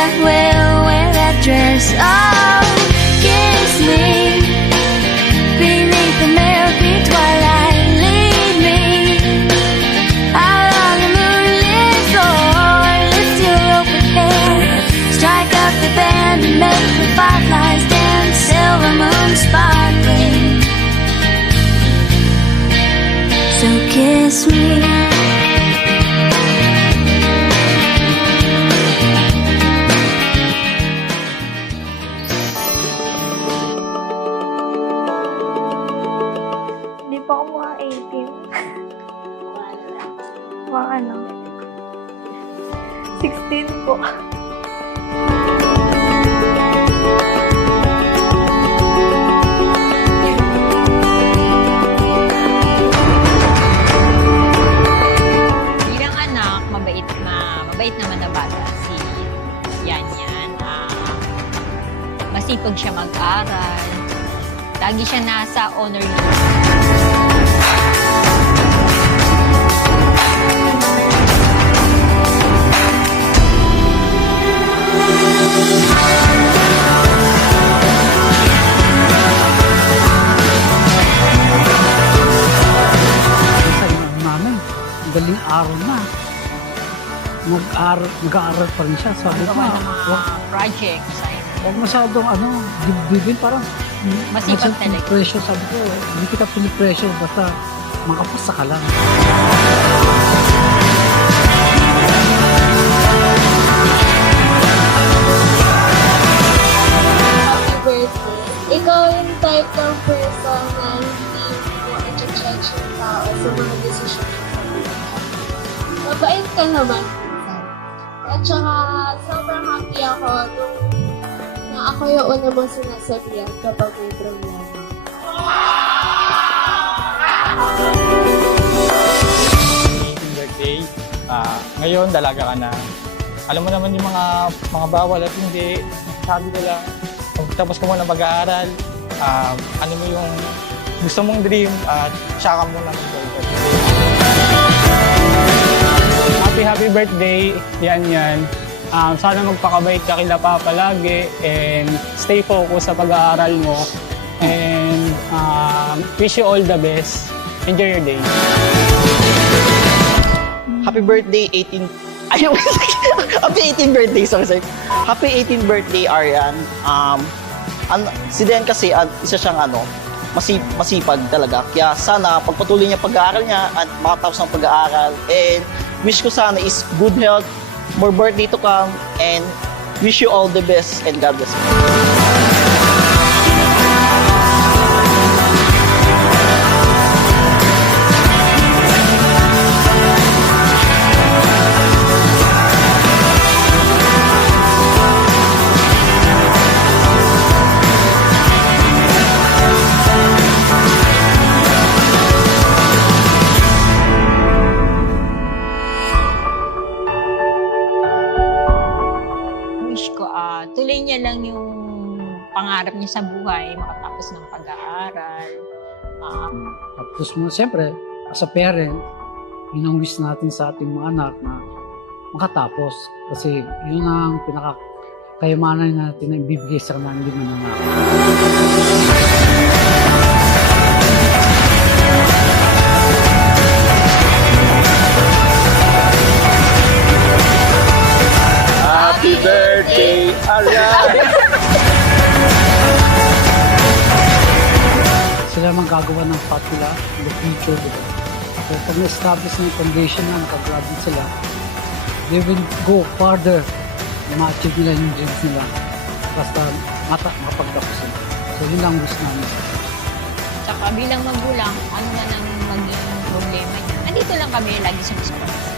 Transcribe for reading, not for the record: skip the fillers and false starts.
that will wear that dress. Oh, kiss me beneath the milky twilight. Lead me out on the moonlit floor. Lift your open hand, strike up the band, and make the fireflies dance. Silver moon sparkling, so kiss me. Hindi pa ako mga 18. Mga ano? 16 po. Bilang anak, mabait naman na bata si Yan. Masipag siya mag-aral. Lagi siya nasa honor roll. Sabi ng namin, galing araw na. Nag-aaral pa rin siya. Sabi ko, Mga project, huwag masyadong dibdibin, parang Masipag talaga. Pressure, sabi ko, hindi kita pinipressure, basta makapasa ka lang. Happy birthday. Ikaw yung type ng person na hindi mo i-judge yung tao sa mga decision mo sa buhay. Mabait ka naman minsan. At saka, sobrang happy ako nung na ako yung una mong sinasabihan kapag may problema. Birthday. Ngayon, dalaga ka na. Alam mo naman yung mga bawal at hindi. Sabi nila, tapos ka muna mag-aaral, ano mo yung gusto mong dream at tsaka mo na mag-birthday. Happy birthday, Yan. Sana magpakabait ka kila Papa lagi and stay focused sa pag-aaral mo. And wish you all the best. Enjoy your day. Happy birthday, 18... Ayaw, happy 18th birthday, sorry. Happy 18th birthday, Aryan. Si Dan kasi, isa siyang masipag talaga. Kaya sana pagpatuloy niya pag-aaral niya at makatapos ng pag-aaral. And wish ko sana is good health, more birthday to come, and wish you all the best and God bless you. Wish ko, tuloy niya lang yung pangarap niya sa buhay, makatapos ng pag-aaral. Tapos mo, siyempre, as a parent, yun ang wish natin sa ating mga anak na makatapos. Kasi yun ang pinaka-kayamanan natin na ibibigay sa kanila hindi mo naman. Happy birthday, Aryan! Sila mang gagawa ng patula in the future. Diba? So pag na-establish na yung foundation na nakagraduate sila, they will go farther na ma-achieve nila yung dreams nila. Basta makapagtapos sila. So yun lang gusto namin. Tsaka bilang magulang, ano man ang maging problema niya. Nandito lang kami, lagi sumusuporta.